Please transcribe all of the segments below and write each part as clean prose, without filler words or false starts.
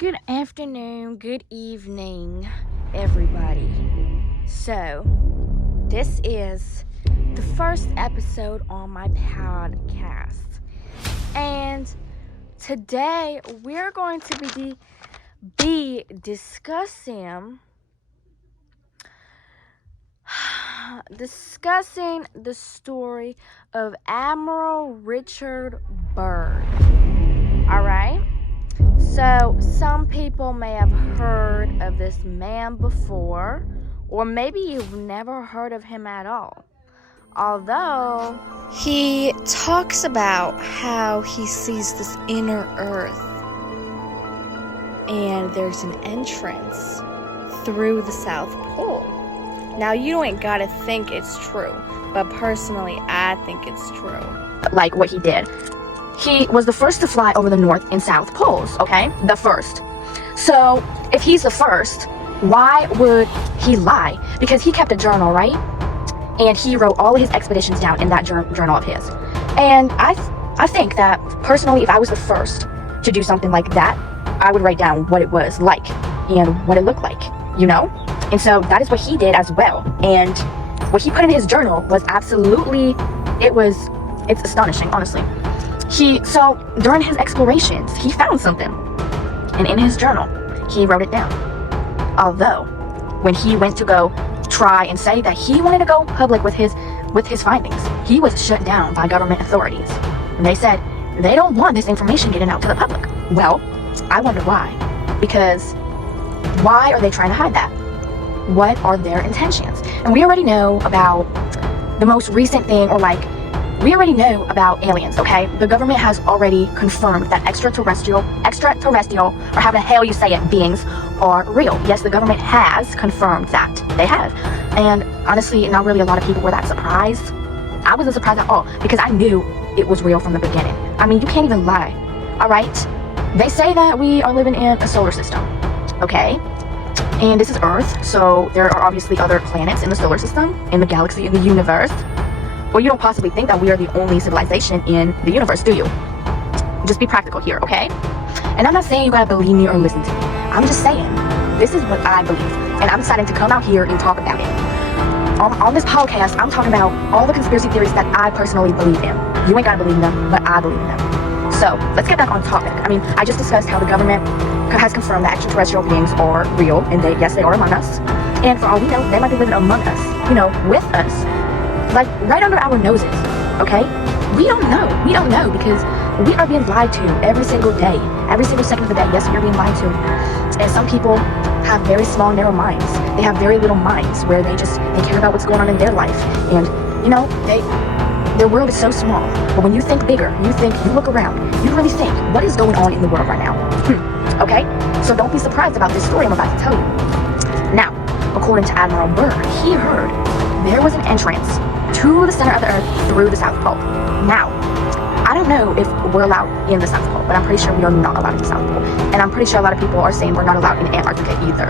Good afternoon, good evening, everybody. So, this is the first episode on my podcast. And today we're going to be discussing the story of Admiral Richard Byrd. All right? So, some people may have heard of this man before, or maybe you've never heard of him at all. Although, he talks about how he sees this inner earth, and there's an entrance through the South Pole. Now, you ain't gotta think it's true, but personally, I think it's true. Like what he did. He was the first to fly over the North and South Poles, okay? The first. So, if he's the first, why would he lie? Because he kept a journal, right? And he wrote all of his expeditions down in that journal of his. And I think that, personally, if I was the first to do something like that, I would write down what it was like and what it looked like, you know? And so, that is what he did as well. And what he put in his journal was absolutely, it's astonishing, honestly. So during his explorations, he found something, and in his journal, he wrote it down. Although, when he went to go try and say that he wanted to go public with his findings, he was shut down by government authorities. And they said they don't want this information getting out to the public. Well, I wonder why. Because why are they trying to hide that? What are their intentions? And we already know about the most recent thing, we already know about aliens, okay? The government has already confirmed that extraterrestrial, or however the hell you say it, beings are real. Yes, the government has confirmed that. They have. And honestly, not really a lot of people were that surprised. I wasn't surprised at all because I knew it was real from the beginning. I mean, you can't even lie, all right? They say that we are living in a solar system, okay? And this is Earth, so there are obviously other planets in the solar system, in the galaxy, in the universe. Well, you don't possibly think that we are the only civilization in the universe, do you? Just be practical here, okay? And I'm not saying you gotta believe me or listen to me. I'm just saying, this is what I believe. And I'm deciding to come out here and talk about it. On this podcast, I'm talking about all the conspiracy theories that I personally believe in. You ain't gotta believe in them, but I believe in them. So, let's get back on topic. I mean, I just discussed how the government has confirmed that extraterrestrial beings are real, and yes, they are among us. And for all we know, they might be living among us, with us. Like, right under our noses, okay? We don't know because we are being lied to every single day, every single second of the day. Yes, we are being lied to. And some people have very small, narrow minds. They have very little minds where they care about what's going on in their life. And, their world is so small. But when you think bigger, you look around, you really think, what is going on in the world right now? Okay? So don't be surprised about this story I'm about to tell you. Now, according to Admiral Byrd, he heard there was an entrance to the center of the Earth through the South Pole. Now, I don't know if we're allowed in the South Pole, but I'm pretty sure we are not allowed in the South Pole. And I'm pretty sure a lot of people are saying we're not allowed in Antarctica either.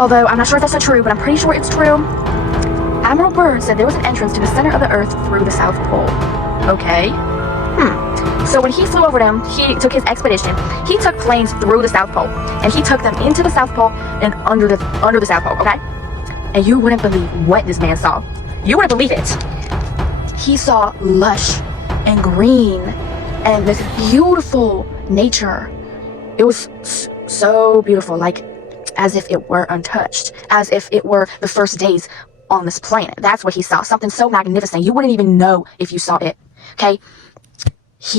Although I'm not sure if that's true, but I'm pretty sure it's true. Admiral Byrd said there was an entrance to the center of the Earth through the South Pole. Okay. So when he flew over them, he took his expedition. He took planes through the South Pole, and he took them into the South Pole and under the South Pole, okay? And you wouldn't believe what this man saw. You wouldn't believe it. He saw lush and green and this beautiful nature. It was so beautiful, like as if it were untouched, as if it were the first days on this planet. That's what he saw. Something so magnificent. You wouldn't even know if you saw it. Okay?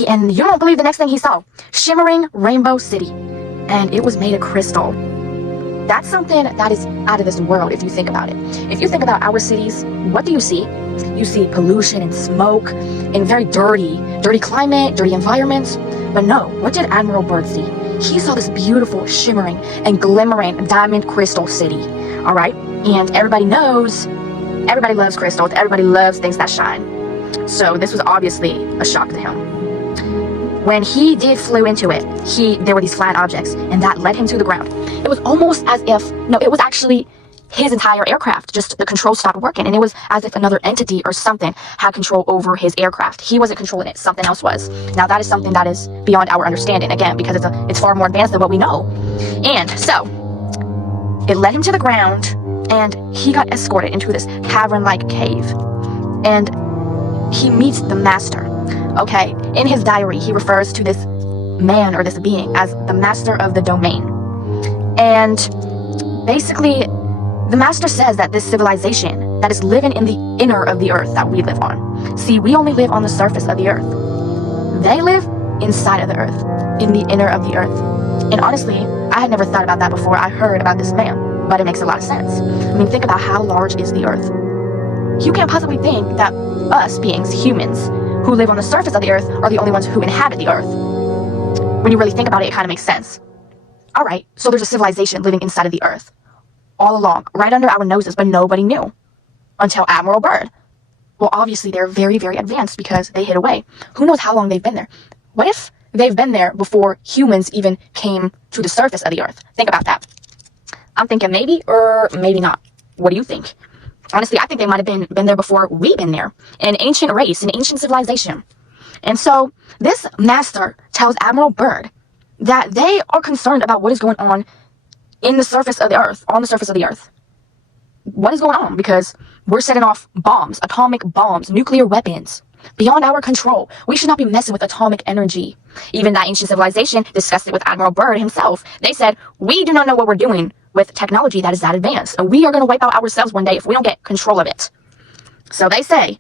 And you don't believe the next thing he saw. Shimmering rainbow city. And it was made of crystal. That's something that is out of this world if you think about it. If you think about our cities, what do you see? You see pollution and smoke and very dirty climate, dirty environments. But no, what did Admiral Byrd see? He saw this beautiful, shimmering and glimmering diamond crystal city. All right? And everybody loves crystals. Everybody loves things that shine. So this was obviously a shock to him. When he flew into it, there were these flat objects, and that led him to the ground. It was almost as if, no, it was actually his entire aircraft. Just the control stopped working, and it was as if another entity or something had control over his aircraft. He wasn't controlling it, something else was. Now that is something that is beyond our understanding, again, because it's far more advanced than what we know. And so it led him to the ground, and he got escorted into this cavern-like cave, and he meets the master. Okay, in his diary he refers to this man or this being as the master of the domain. And basically the master says that this civilization that is living in the inner of the earth that we live on. See, we only live on the surface of the earth. They live inside of the earth, in the inner of the earth. And honestly, I had never thought about that before I heard about this man, but it makes a lot of sense. I mean, think about how large is the earth. You can't possibly think that us beings, humans, who live on the surface of the earth are the only ones who inhabit the earth. When you really think about it, it kind of makes sense. Alright, so there's a civilization living inside of the earth, all along, right under our noses, but nobody knew. Until Admiral Byrd. Well, obviously they're very, very advanced because they hid away. Who knows how long they've been there? What if they've been there before humans even came to the surface of the earth? Think about that. I'm thinking maybe or maybe not. What do you think? Honestly, I think they might have been there before we've been there. An ancient race, an ancient civilization. And so this master tells Admiral Byrd that they are concerned about what is going on in the surface of the earth, on the surface of the earth. What is going on? Because we're setting off bombs, atomic bombs, nuclear weapons, beyond our control. We should not be messing with atomic energy. Even that ancient civilization discussed it with Admiral Byrd himself. They said, we do not know what we're doing with technology that is that advanced, and we are going to wipe out ourselves one day if we don't get control of it. So they say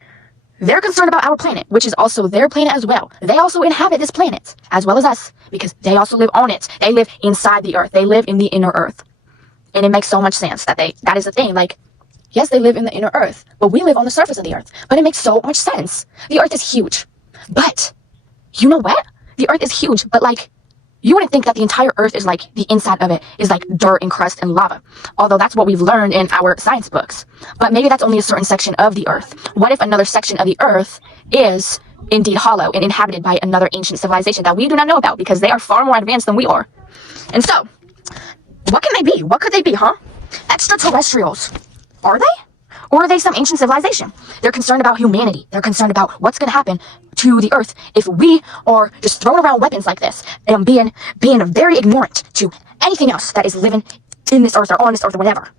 they're concerned about our planet, which is also their planet as well. They also inhabit this planet, as well as us, because they also live on it. They live inside the earth. They live in the inner earth. And it makes so much sense that is the thing. Like, yes, they live in the inner earth, but we live on the surface of the earth. But it makes so much sense. The earth is huge. But, you know what? The earth is huge, but like, you wouldn't think that the entire earth is like, the inside of it is like dirt and crust and lava. Although that's what we've learned in our science books. But maybe that's only a certain section of the earth. What if another section of the earth is indeed hollow and inhabited by another ancient civilization that we do not know about because they are far more advanced than we are? And so, what can they be? What could they be, huh? Extraterrestrials. Are they? Or are they some ancient civilization? They're concerned about humanity. They're concerned about what's going to happen to the earth if we are just throwing around weapons like this and being very ignorant to anything else that is living in this earth or on this earth or whatever.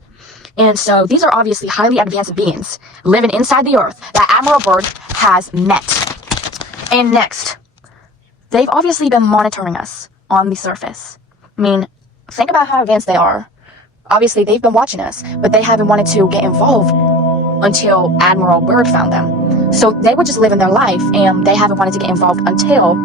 And so these are obviously highly advanced beings living inside the earth that Admiral Byrd has met. And next, they've obviously been monitoring us on the surface. I mean, think about how advanced they are. Obviously, they've been watching us, but they haven't wanted to get involved until Admiral Byrd found them. So they would just live in their life, and they haven't wanted to get involved until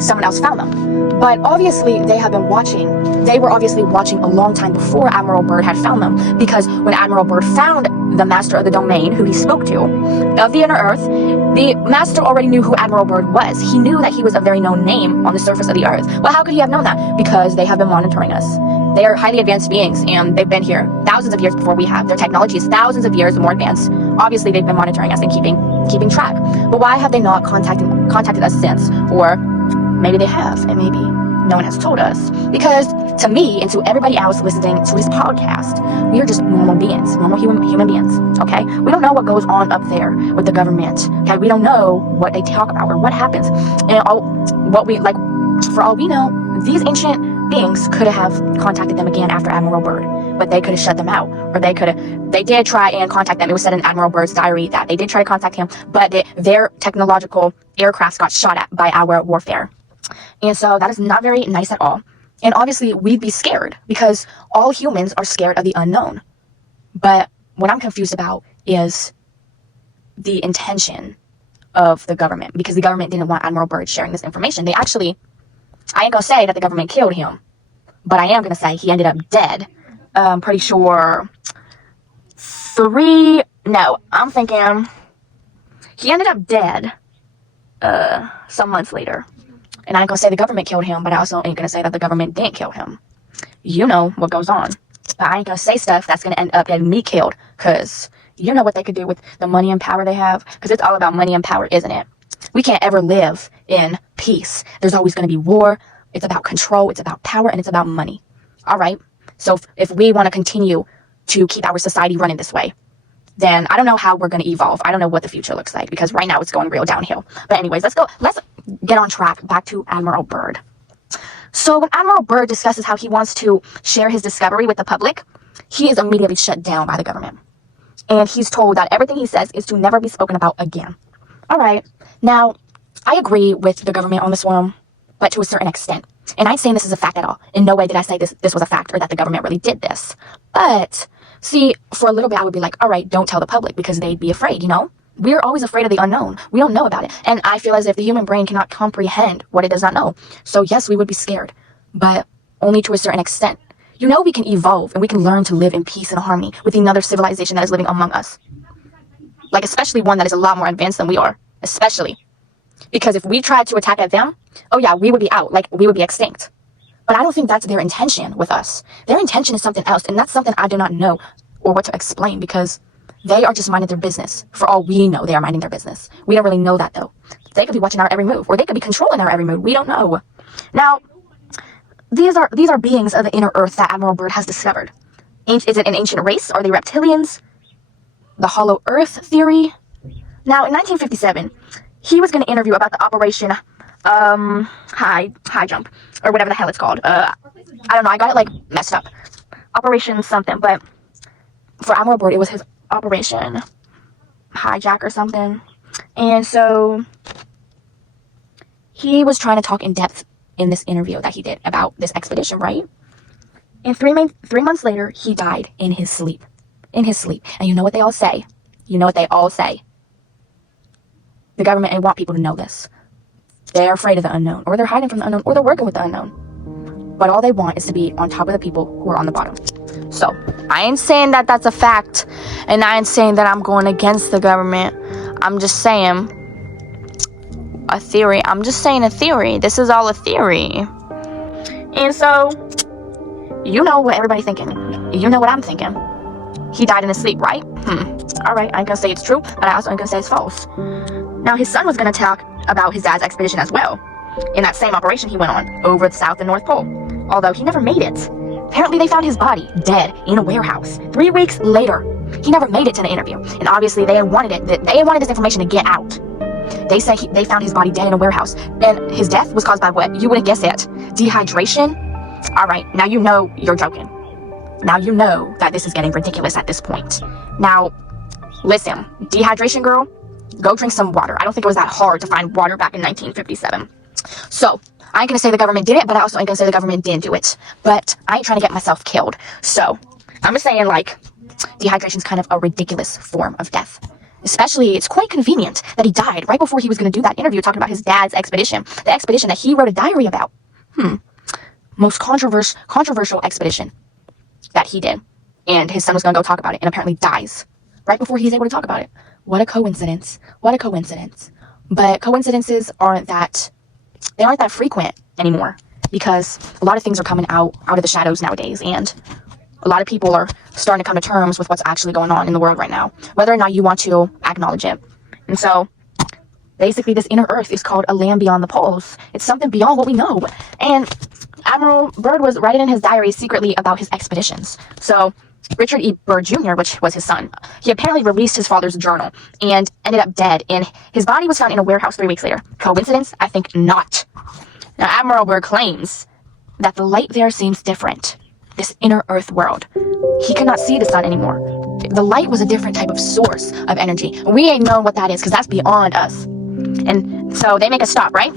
someone else found them. But obviously, they have been watching. They were obviously watching a long time before Admiral Byrd had found them, because when Admiral Byrd found the master of the domain, who he spoke to, of the inner earth, the master already knew who Admiral Byrd was. He knew that he was a very known name on the surface of the earth. Well, how could he have known that? Because they have been monitoring us. They are highly advanced beings, and they've been here thousands of years before we have. Their technology is thousands of years more advanced. Obviously, they've been monitoring us and keeping track. But why have they not contacted us since? Or maybe they have, and maybe no one has told us. Because to me and to everybody else listening to this podcast, we are just normal beings, normal human beings, okay? We don't know what goes on up there with the government, okay? We don't know what they talk about or what happens. And for all we know, these ancient beings could have contacted them again after Admiral Byrd, but they could have shut them out, or they did try and contact them. It was said in Admiral Byrd's diary that they did try to contact him, but their technological aircrafts got shot at by our warfare. And so that is not very nice at all. And obviously we'd be scared because all humans are scared of the unknown. But what I'm confused about is the intention of the government, because the government didn't want Admiral Byrd sharing this information. I ain't gonna say that the government killed him, but I am gonna say he ended up dead. Pretty sure I'm thinking he ended up dead some months later. And I ain't gonna say the government killed him, but I also ain't gonna say that the government didn't kill him. You know what goes on. But I ain't gonna say stuff that's gonna end up getting me killed, because you know what they could do with the money and power they have, because it's all about money and power, isn't it? We can't ever live in peace. There's always going to be war. It's about control. It's about power, and it's about money. All right. So if we want to continue to keep our society running this way, then I don't know how we're going to evolve. I don't know what the future looks like, because right now it's going real downhill. But anyways, let's get on track back to Admiral Byrd. So when Admiral Byrd discusses how he wants to share his discovery with the public, he is immediately shut down by the government. And he's told that everything he says is to never be spoken about again. All right. Now, I agree with the government on this one, but to a certain extent. And I ain't saying this is a fact at all. In no way did I say this was a fact or that the government really did this. But, see, for a little bit I would be like, all right, don't tell the public, because they'd be afraid, you know? We're always afraid of the unknown. We don't know about it. And I feel as if the human brain cannot comprehend what it does not know. So yes, we would be scared, but only to a certain extent. You know, we can evolve and we can learn to live in peace and harmony with another civilization that is living among us. Like, especially one that is a lot more advanced than we are. Especially. Because if we tried to attack at them, oh yeah, we would be out. Like, we would be extinct. But I don't think that's their intention with us. Their intention is something else. And that's something I do not know or what to explain, because they are just minding their business. For all we know, they are minding their business. We don't really know that, though. They could be watching our every move, or they could be controlling our every move. We don't know. Now, these are beings of the inner earth that Admiral Byrd has discovered. Is it an ancient race? Are they reptilians? The hollow earth theory? Now, in 1957, he was going to interview about the Operation High Jump, or whatever the hell it's called. I don't know. I got it, like, messed up. Operation something, but for Admiral Byrd, it was his Operation Hijack or something. And so he was trying to talk in depth in this interview that he did about this expedition, right? And 3 months later, he died in his sleep. In his sleep. And you know what they all say? You know what they all say? The government ain't want people to know this. They're afraid of the unknown, or they're hiding from the unknown, or they're working with the unknown. But all they want is to be on top of the people who are on the bottom. So, I ain't saying that that's a fact, and I ain't saying that I'm going against the government. I'm just saying a theory. I'm just saying a theory. This is all a theory. And so, you know what everybody's thinking. You know what I'm thinking. He died in his sleep, right? Alright, I ain't gonna say it's true, but I also ain't gonna say it's false. Now, his son was gonna talk about his dad's expedition as well, in that same operation he went on, over the South and North Pole. Although he never made it. Apparently they found his body, dead, in a warehouse. 3 weeks later. He never made it to the interview. And obviously they wanted this information to get out. They say they found his body dead in a warehouse. And his death was caused by what? You wouldn't guess it. Dehydration? Alright, now you know you're joking. Now you know that this is getting ridiculous at this point. Now, listen, dehydration, girl, go drink some water. I don't think it was that hard to find water back in 1957. So, I ain't gonna say the government did it, but I also ain't gonna say the government didn't do it. But I ain't trying to get myself killed. So, I'm just saying, like, dehydration is kind of a ridiculous form of death. Especially, it's quite convenient that he died right before he was gonna do that interview talking about his dad's expedition. The expedition that he wrote a diary about. Most controversial expedition that he did. And his son was gonna go talk about it, and apparently dies right before he's able to talk about it. What a coincidence. What a coincidence. But coincidences aren't that frequent anymore, because a lot of things are coming out of the shadows nowadays, and a lot of people are starting to come to terms with what's actually going on in the world right now, whether or not you want to acknowledge it. And so, basically, this inner earth is called a land beyond the poles. It's something beyond what we know. And Admiral Byrd was writing in his diary secretly about his expeditions. So, Richard E. Byrd Jr., which was his son, he apparently released his father's journal and ended up dead, and his body was found in a warehouse 3 weeks later. Coincidence? I think not. Now, Admiral Byrd claims that the light there seems different. This inner earth world. He could not see the sun anymore. The light was a different type of source of energy. We ain't known what that is, because that's beyond us. And so they make a stop, right?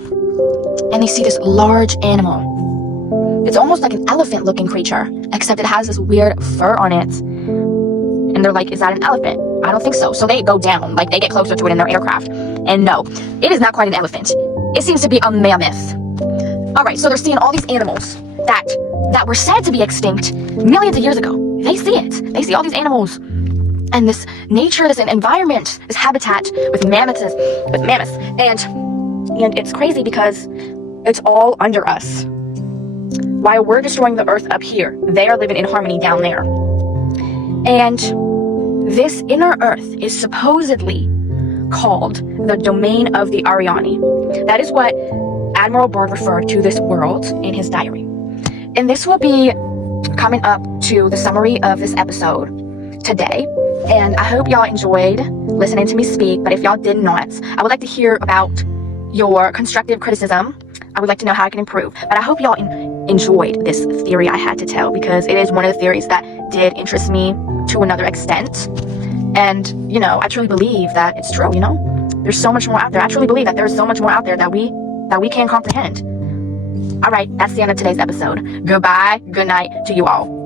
And they see this large animal. It's almost like an elephant-looking creature, except it has this weird fur on it. And they're like, is that an elephant? I don't think so. So they go down, like they get closer to it in their aircraft. And no, it is not quite an elephant. It seems to be a mammoth. Alright, so they're seeing all these animals that were said to be extinct millions of years ago. They see it. They see all these animals. And this nature, this environment, this habitat with mammoths. And it's crazy because it's all under us. While we're destroying the earth up here, they are living in harmony down there. And this inner earth is supposedly called the domain of the Ariani. That is what Admiral Byrd referred to this world in his diary. And this will be coming up to the summary of this episode. today. And I hope y'all enjoyed listening to me speak. But if y'all did not, I would like to hear about your constructive criticism. I would like to know how I can improve. But I hope y'all enjoyed this theory I had to tell, because it is one of the theories that did interest me to another extent. And, you know, I truly believe that it's true, you know? There's so much more out there. I truly believe that there's so much more out there that we can't comprehend. All right, that's the end of today's episode. Goodbye, good night to you all.